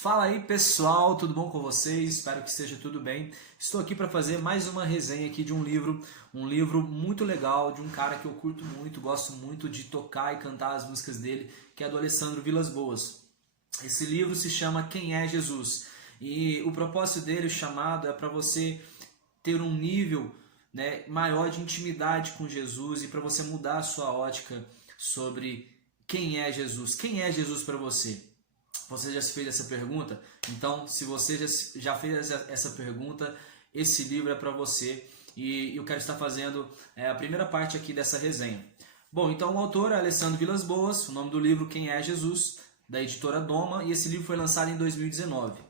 Fala aí pessoal, tudo bom com vocês? Espero que esteja tudo bem. Estou aqui para fazer mais uma resenha aqui de um livro muito legal, de um cara que eu curto muito, gosto muito de tocar e cantar as músicas dele, que é do Alessandro Vilas Boas. Esse livro se chama Quem é Jesus? E o propósito dele, o chamado, é para você ter um nível, né, maior de intimidade com Jesus e para você mudar a sua ótica sobre quem é Jesus. Quem é Jesus para você? Você já se fez essa pergunta? Então, se você já fez essa pergunta, esse livro é para você e eu quero estar fazendo a primeira parte aqui dessa resenha. Bom, então o autor é Alessandro Vilas Boas, o nome do livro Quem é Jesus, da editora Doma, e esse livro foi lançado em 2019.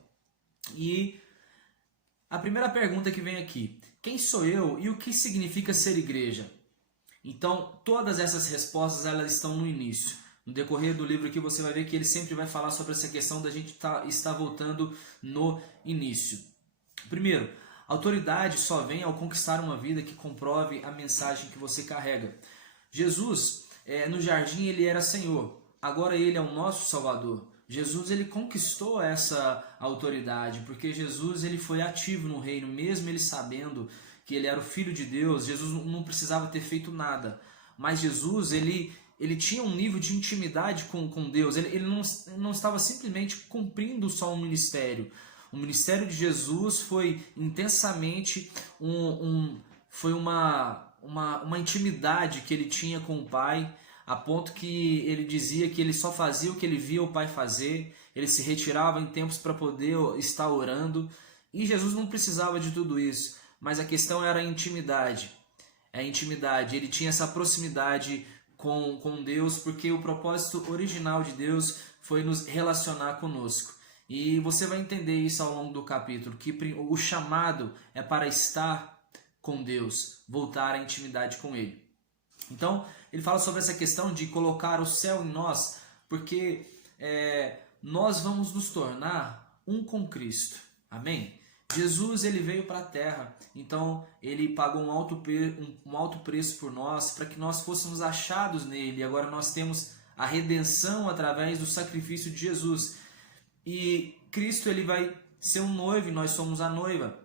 E a primeira pergunta que vem aqui: quem sou eu e o que significa ser igreja? Então, todas essas respostas elas estão no início. No decorrer do livro aqui você vai ver que ele sempre vai falar sobre essa questão da gente estar voltando no início. Primeiro, autoridade só vem ao conquistar uma vida que comprove a mensagem que você carrega. Jesus, no jardim ele era Senhor, agora ele é o nosso Salvador. Jesus ele conquistou essa autoridade, porque Jesus ele foi ativo no reino, mesmo ele sabendo que ele era o Filho de Deus. Jesus não precisava ter feito nada, mas Jesus ele tinha um nível de intimidade com Deus. Ele não estava simplesmente cumprindo só um ministério. O ministério de Jesus foi intensamente foi uma intimidade que ele tinha com o Pai, a ponto que ele dizia que ele só fazia o que ele via o Pai fazer, ele se retirava em tempos para poder estar orando, e Jesus não precisava de tudo isso, mas a questão era a intimidade. A intimidade, ele tinha essa proximidade com Deus, porque o propósito original de Deus foi nos relacionar conosco. E você vai entender isso ao longo do capítulo, que o chamado é para estar com Deus, voltar à intimidade com Ele. Então, ele fala sobre essa questão de colocar o céu em nós, porque nós vamos nos tornar um com Cristo. Amém? Jesus ele veio para a terra, então ele pagou um alto preço por nós, para que nós fôssemos achados nele. Agora nós temos a redenção através do sacrifício de Jesus. E Cristo ele vai ser um noivo e nós somos a noiva.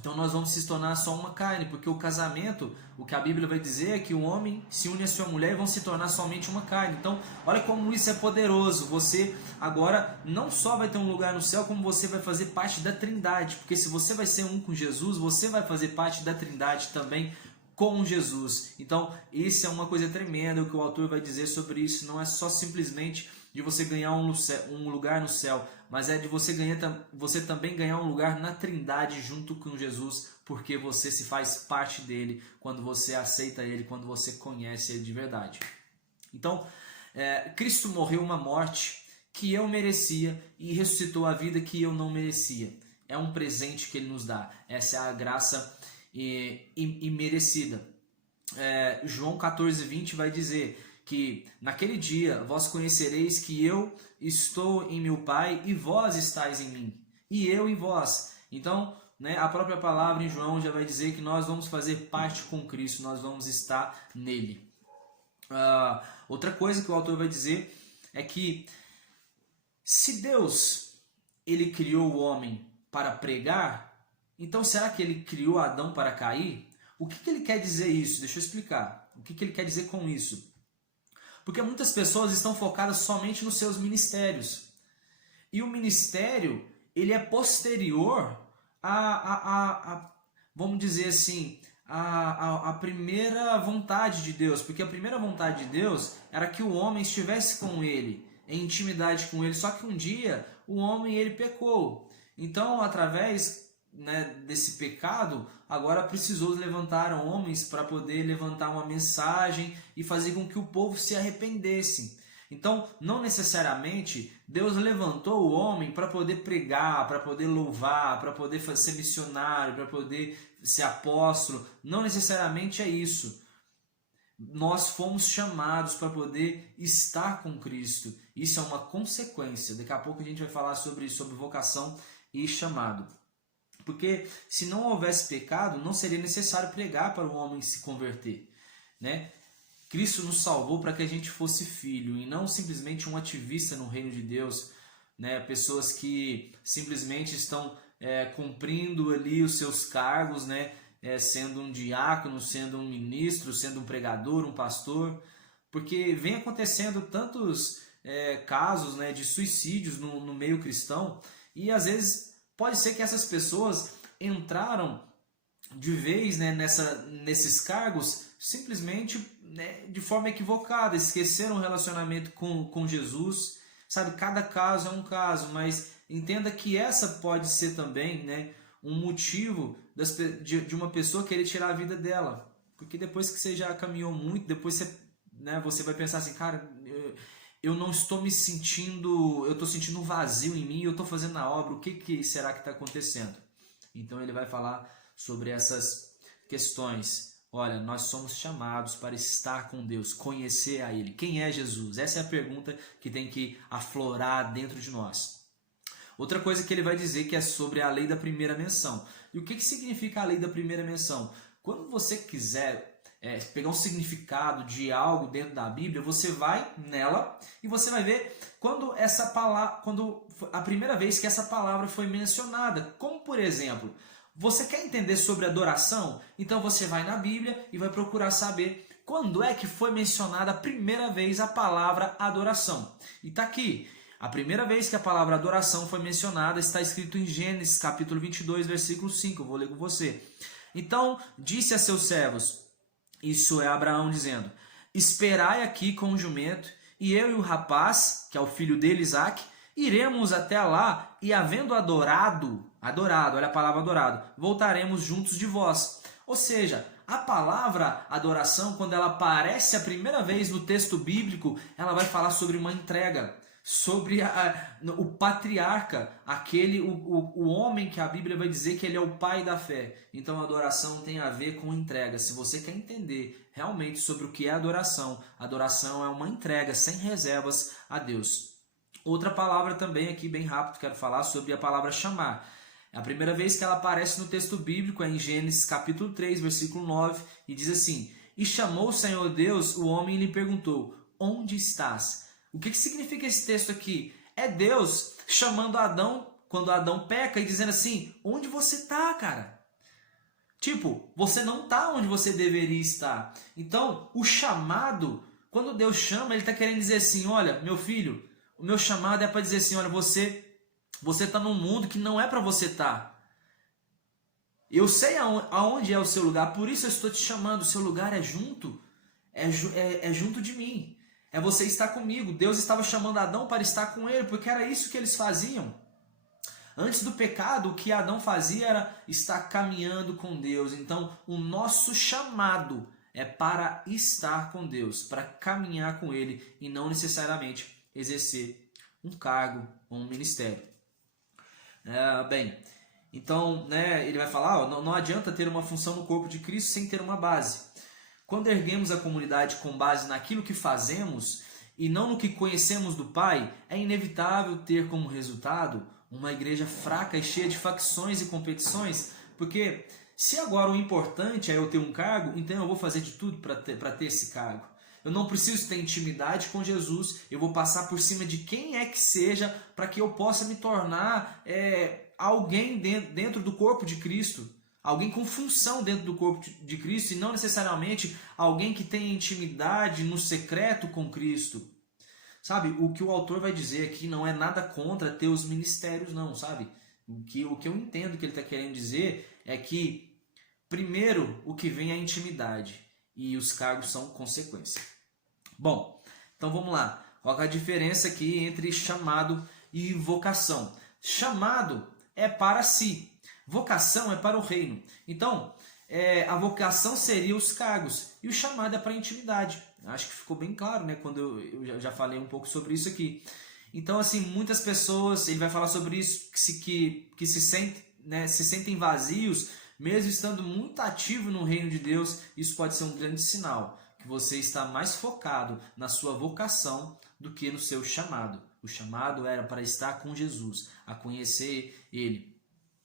Então nós vamos se tornar só uma carne, porque o casamento, o que a Bíblia vai dizer é que o homem se une à sua mulher e vão se tornar somente uma carne. Então olha como isso é poderoso. Você agora não só vai ter um lugar no céu, como você vai fazer parte da Trindade. Porque se você vai ser um com Jesus, você vai fazer parte da Trindade também com Jesus. Então isso é uma coisa tremenda, o que o autor vai dizer sobre isso. Não é só simplesmente de você ganhar um lugar no céu, mas é de você também ganhar um lugar na Trindade junto com Jesus, porque você se faz parte dele quando você aceita ele, quando você conhece ele de verdade. Então, Cristo morreu uma morte que eu merecia e ressuscitou a vida que eu não merecia. É um presente que ele nos dá. Essa é a graça imerecida. João 14:20 vai dizer que naquele dia vós conhecereis que eu estou em meu Pai e vós estáis em mim, e eu em vós. Então, a própria palavra em João já vai dizer que nós vamos fazer parte com Cristo, nós vamos estar nele. Outra coisa que o autor vai dizer é que se Deus ele criou o homem para pregar, então será que ele criou Adão para cair? O que ele quer dizer isso? Deixa eu explicar. O que ele quer dizer com isso? Porque muitas pessoas estão focadas somente nos seus ministérios. E o ministério, ele é posterior vamos dizer assim, a primeira vontade de Deus. Porque a primeira vontade de Deus era que o homem estivesse com ele, em intimidade com ele. Só que um dia o homem ele pecou. Então, através desse pecado, agora precisou levantar homens para poder levantar uma mensagem e fazer com que o povo se arrependesse. Então, não necessariamente Deus levantou o homem para poder pregar, para poder louvar, para poder ser missionário, para poder ser apóstolo. Não necessariamente é isso. Nós fomos chamados para poder estar com Cristo. Isso é uma consequência. Daqui a pouco a gente vai falar sobre vocação e chamado. Porque se não houvesse pecado, não seria necessário pregar para o homem se converter. Cristo nos salvou para que a gente fosse filho e não simplesmente um ativista no reino de Deus. né? Pessoas que simplesmente estão cumprindo ali os seus cargos, né? Sendo um diácono, sendo um ministro, sendo um pregador, um pastor, porque vem acontecendo tantos casos, né, de suicídios no meio cristão, e às vezes pode ser que essas pessoas entraram de vez, né, nesses cargos simplesmente, né, de forma equivocada, esqueceram o relacionamento com Jesus, sabe? Cada caso é um caso, mas entenda que essa pode ser também, né, um motivo de uma pessoa querer tirar a vida dela, porque depois que você já caminhou muito, depois você vai pensar assim, cara, eu não estou me sentindo, eu estou sentindo um vazio em mim, eu estou fazendo a obra, o que será que está acontecendo? Então ele vai falar sobre essas questões. Olha, nós somos chamados para estar com Deus, conhecer a Ele. Quem é Jesus? Essa é a pergunta que tem que aflorar dentro de nós. Outra coisa que ele vai dizer que é sobre a lei da primeira menção. E o que significa a lei da primeira menção? Quando você quiser pegar um significado de algo dentro da Bíblia, você vai nela e você vai ver quando a primeira vez que essa palavra foi mencionada. Como, por exemplo, você quer entender sobre adoração? Então você vai na Bíblia e vai procurar saber quando é que foi mencionada a primeira vez a palavra adoração. E está aqui. A primeira vez que a palavra adoração foi mencionada está escrito em Gênesis capítulo 22, versículo 5. Eu vou ler com você. Então disse a seus servos, isso é Abraão dizendo, esperai aqui com o jumento, e eu e o rapaz, que é o filho dele, Isaque, iremos até lá, e havendo adorado, olha a palavra adorado, voltaremos juntos de vós. Ou seja, a palavra adoração, quando ela aparece a primeira vez no texto bíblico, ela vai falar sobre uma entrega, sobre o patriarca, o homem que a Bíblia vai dizer que ele é o pai da fé. Então a adoração tem a ver com entrega. Se você quer entender realmente sobre o que é adoração é uma entrega sem reservas a Deus. Outra palavra também aqui, bem rápido, quero falar sobre a palavra chamar. A primeira vez que ela aparece no texto bíblico é em Gênesis capítulo 3, versículo 9, e diz assim, e chamou o Senhor Deus o homem e lhe perguntou, onde estás? O que significa esse texto aqui? É Deus chamando Adão, quando Adão peca, e dizendo assim, onde você está, cara? Tipo, você não está onde você deveria estar. Então, o chamado, quando Deus chama, ele está querendo dizer assim, olha, meu filho, o meu chamado é para dizer assim, olha, você está num mundo que não é para você estar. Eu sei aonde é o seu lugar, por isso eu estou te chamando, o seu lugar é junto, é junto de mim. É você estar comigo. Deus estava chamando Adão para estar com ele, porque era isso que eles faziam. Antes do pecado, o que Adão fazia era estar caminhando com Deus. Então, o nosso chamado é para estar com Deus, para caminhar com Ele e não necessariamente exercer um cargo ou um ministério. Então, ele vai falar, não adianta ter uma função no corpo de Cristo sem ter uma base. Quando erguemos a comunidade com base naquilo que fazemos e não no que conhecemos do Pai, é inevitável ter como resultado uma igreja fraca e cheia de facções e competições, porque se agora o importante é eu ter um cargo, então eu vou fazer de tudo para ter esse cargo. Eu não preciso ter intimidade com Jesus, eu vou passar por cima de quem é que seja para que eu possa me tornar alguém dentro do corpo de Cristo. Alguém com função dentro do corpo de Cristo e não necessariamente alguém que tenha intimidade no secreto com Cristo. Sabe, o que o autor vai dizer aqui não é nada contra ter os ministérios não, sabe? O que eu entendo que ele está querendo dizer é que primeiro o que vem é a intimidade e os cargos são consequência. Bom, então vamos lá. Qual é a diferença aqui entre chamado e vocação? Chamado é para si. Vocação é para o reino. Então, a vocação seria os cargos e o chamado é para a intimidade. Acho que ficou bem claro, né? Quando eu já falei um pouco sobre isso aqui. Então, assim, muitas pessoas, ele vai falar sobre isso, que se sentem vazios, mesmo estando muito ativo no reino de Deus. Isso pode ser um grande sinal que você está mais focado na sua vocação do que no seu chamado. O chamado era para estar com Jesus, a conhecer Ele.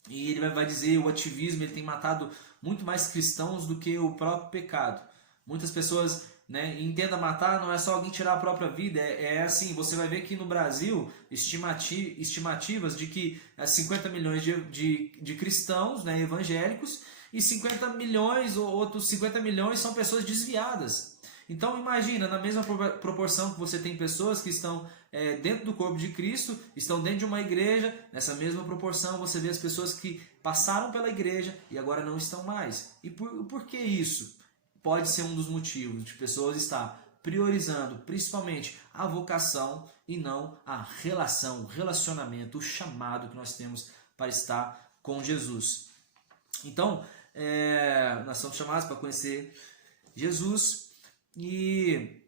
E ele vai dizer, o ativismo ele tem matado muito mais cristãos do que o próprio pecado. Muitas pessoas né? E entenda, matar não é só alguém tirar a própria vida, é assim, você vai ver que no Brasil, estimativas de que 50 milhões de cristãos, né, evangélicos, e 50 milhões, ou outros 50 milhões são pessoas desviadas. Então imagina, na mesma proporção que você tem pessoas que estão dentro do corpo de Cristo, estão dentro de uma igreja, nessa mesma proporção você vê as pessoas que passaram pela igreja e agora não estão mais. E por que isso? Pode ser um dos motivos de pessoas estar priorizando principalmente a vocação e não a relação, o relacionamento, o chamado que nós temos para estar com Jesus. Então, nós somos chamados para conhecer Jesus. E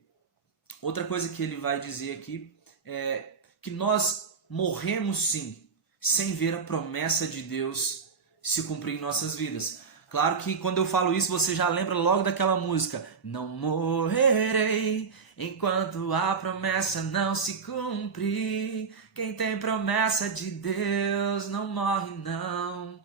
outra coisa que ele vai dizer aqui é que nós morremos sim, sem ver a promessa de Deus se cumprir em nossas vidas. Claro que quando eu falo isso, você já lembra logo daquela música: não morrerei enquanto a promessa não se cumprir. Quem tem promessa de Deus não morre não.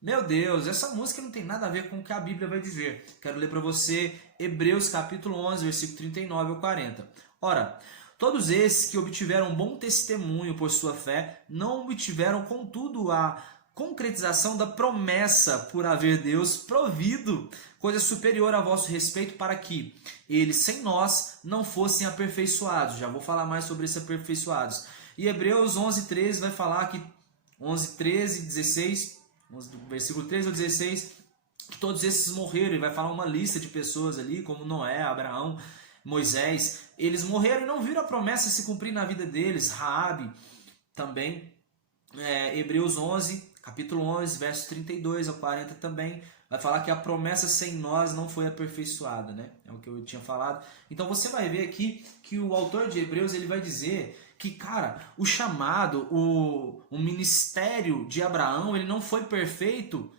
Meu Deus, essa música não tem nada a ver com o que a Bíblia vai dizer. Quero ler para você Hebreus capítulo 11, versículo 39 ao 40. Ora, todos esses que obtiveram bom testemunho por sua fé, não obtiveram, contudo, a concretização da promessa por haver Deus provido coisa superior a vosso respeito para que eles, sem nós, não fossem aperfeiçoados. Já vou falar mais sobre esses aperfeiçoados. E Hebreus 11, 13 vai falar que 11, 13, 16... do versículo 13 ao 16, que todos esses morreram, e vai falar uma lista de pessoas ali, como Noé, Abraão, Moisés. Eles morreram e não viram a promessa se cumprir na vida deles. Raabe também. Hebreus 11, capítulo 11, versos 32 ao 40 também, vai falar que a promessa sem nós não foi aperfeiçoada, né? É o que eu tinha falado. Então você vai ver aqui que o autor de Hebreus ele vai dizer que, cara, o chamado, o ministério de Abraão, ele não foi perfeito,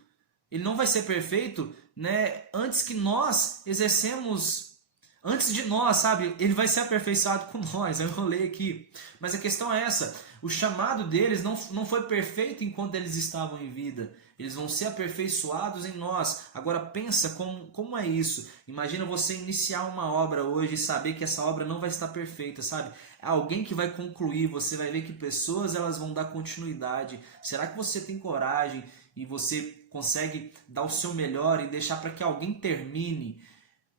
ele não vai ser perfeito, né, antes que nós exercemos, antes de nós, sabe? Ele vai ser aperfeiçoado com nós, eu enrolei aqui. Mas a questão é essa, o chamado deles não foi perfeito enquanto eles estavam em vida. Eles vão ser aperfeiçoados em nós. Agora pensa como é isso. Imagina você iniciar uma obra hoje e saber que essa obra não vai estar perfeita, sabe? É alguém que vai concluir, você vai ver que pessoas elas vão dar continuidade. Será que você tem coragem e você consegue dar o seu melhor e deixar para que alguém termine?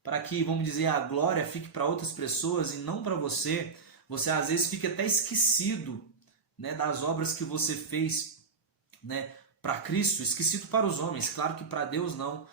Para que, vamos dizer, a glória fique para outras pessoas e não para você? Você às vezes fica até esquecido, né, das obras que você fez, né, para Cristo, esquecido para os homens, claro que para Deus não,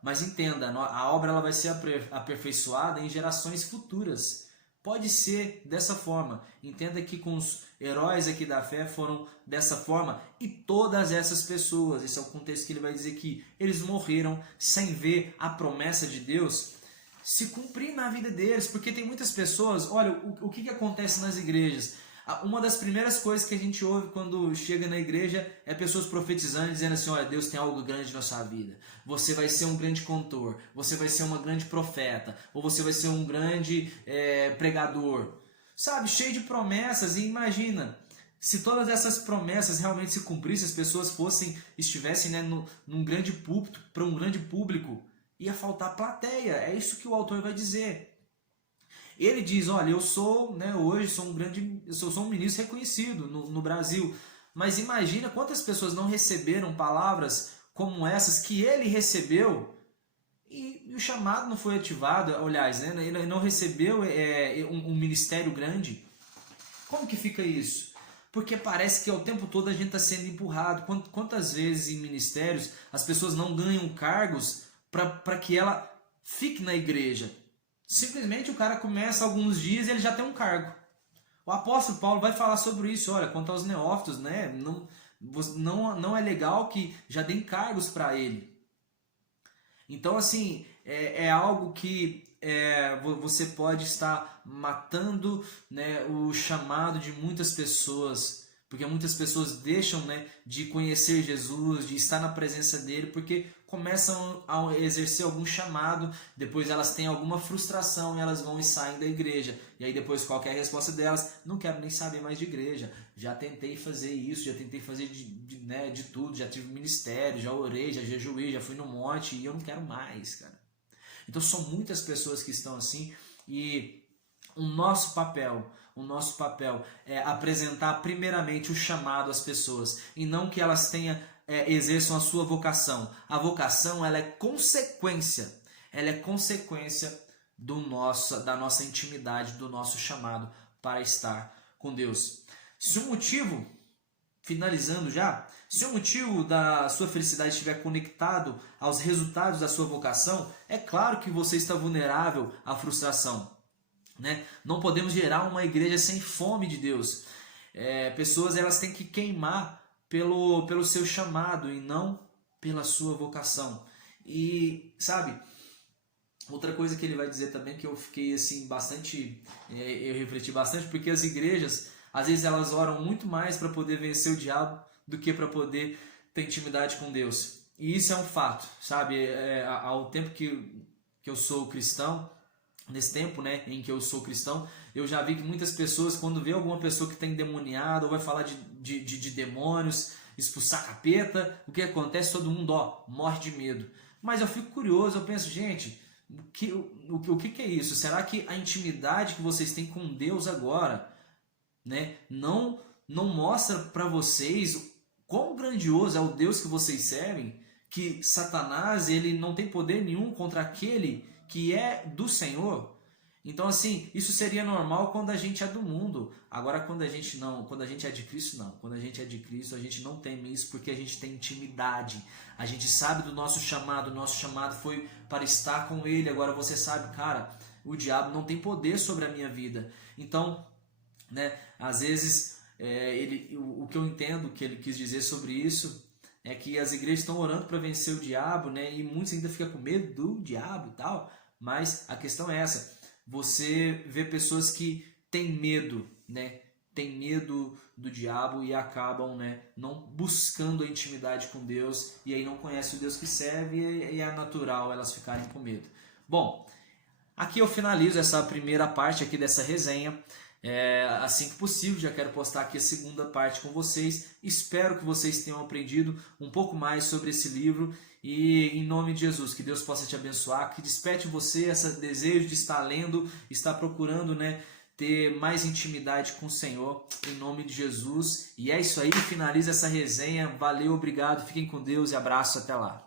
mas entenda, a obra ela vai ser aperfeiçoada em gerações futuras. Pode ser dessa forma. Entenda que com os heróis aqui da fé foram dessa forma, e todas essas pessoas, esse é o contexto que ele vai dizer que eles morreram sem ver a promessa de Deus se cumprir na vida deles, porque tem muitas pessoas, olha, o que acontece nas igrejas? Uma das primeiras coisas que a gente ouve quando chega na igreja é pessoas profetizando, dizendo assim: olha, Deus tem algo grande na sua vida. Você vai ser um grande cantor, você vai ser uma grande profeta, ou você vai ser um grande pregador. Sabe, cheio de promessas. E imagina, se todas essas promessas realmente se cumprissem, as pessoas estivessem, né, num grande púlpito, para um grande público, ia faltar plateia. É isso que o autor vai dizer. Ele diz: olha, eu sou, né, hoje sou um ministro reconhecido no Brasil, mas imagina quantas pessoas não receberam palavras como essas que ele recebeu e o chamado não foi ativado, aliás, né, ele não recebeu um ministério grande. Como que fica isso? Porque parece que ao tempo todo a gente está sendo empurrado. Quantas vezes em ministérios as pessoas não ganham cargos para que ela fique na igreja? Simplesmente o cara começa alguns dias e ele já tem um cargo. O apóstolo Paulo vai falar sobre isso. Olha, quanto aos neófitos, né, não é legal que já deem cargos para ele. Então, assim, é algo que você pode estar matando, né, o chamado de muitas pessoas. Porque muitas pessoas deixam, né, de conhecer Jesus, de estar na presença dele, porque começam a exercer algum chamado, depois elas têm alguma frustração e elas vão e saem da igreja. E aí depois qual que é a resposta delas? Não quero nem saber mais de igreja. Já tentei fazer isso, já tentei fazer de tudo, já tive ministério, já orei, já jejuei, já fui no monte e eu não quero mais, cara. Então são muitas pessoas que estão assim. E o nosso papel é apresentar primeiramente o chamado às pessoas e não que elas exerçam a sua vocação. A vocação ela é consequência da nossa intimidade, do nosso chamado para estar com Deus. Se o motivo, finalizando já, se o motivo da sua felicidade estiver conectado aos resultados da sua vocação, é claro que você está vulnerável à frustração. Né? Não podemos gerar uma igreja sem fome de Deus. Pessoas elas têm que queimar pelo seu chamado e não pela sua vocação. E sabe, outra coisa que ele vai dizer também que eu fiquei assim bastante, eu refleti bastante, porque as igrejas às vezes elas oram muito mais para poder vencer o diabo do que para poder ter intimidade com Deus. E isso é um fato, sabe? Ao tempo que eu sou cristão, nesse tempo, né, em que eu sou cristão, eu já vi que muitas pessoas, quando vê alguma pessoa que está endemoniada ou vai falar de demônios, expulsar capeta, o que acontece? Todo mundo morre de medo. Mas eu fico curioso, eu penso, gente, o que é isso? Será que a intimidade que vocês têm com Deus agora, né, não mostra para vocês quão grandioso é o Deus que vocês servem? Que Satanás ele não tem poder nenhum contra aquele que é do Senhor. Então assim, isso seria normal quando a gente é do mundo. Agora quando a gente é de Cristo, não. Quando a gente é de Cristo, a gente não teme isso porque a gente tem intimidade. A gente sabe do nosso chamado foi para estar com Ele. Agora você sabe, cara, o diabo não tem poder sobre a minha vida. Então, né, às vezes, o que eu entendo que ele quis dizer sobre isso é que as igrejas estão orando para vencer o diabo, né? E muitos ainda ficam com medo do diabo e tal. Mas a questão é essa. Você vê pessoas que têm medo, né? Tem medo do diabo e acabam, né, não buscando a intimidade com Deus. E aí não conhecem o Deus que serve e é natural elas ficarem com medo. Bom, aqui eu finalizo essa primeira parte aqui dessa resenha. Assim que possível, já quero postar aqui a segunda parte com vocês. Espero que vocês tenham aprendido um pouco mais sobre esse livro e em nome de Jesus, que Deus possa te abençoar, que desperte em você esse desejo de estar lendo, estar procurando, né, ter mais intimidade com o Senhor, em nome de Jesus. E é isso aí, finaliza essa resenha. Valeu, obrigado, fiquem com Deus e abraço, até lá.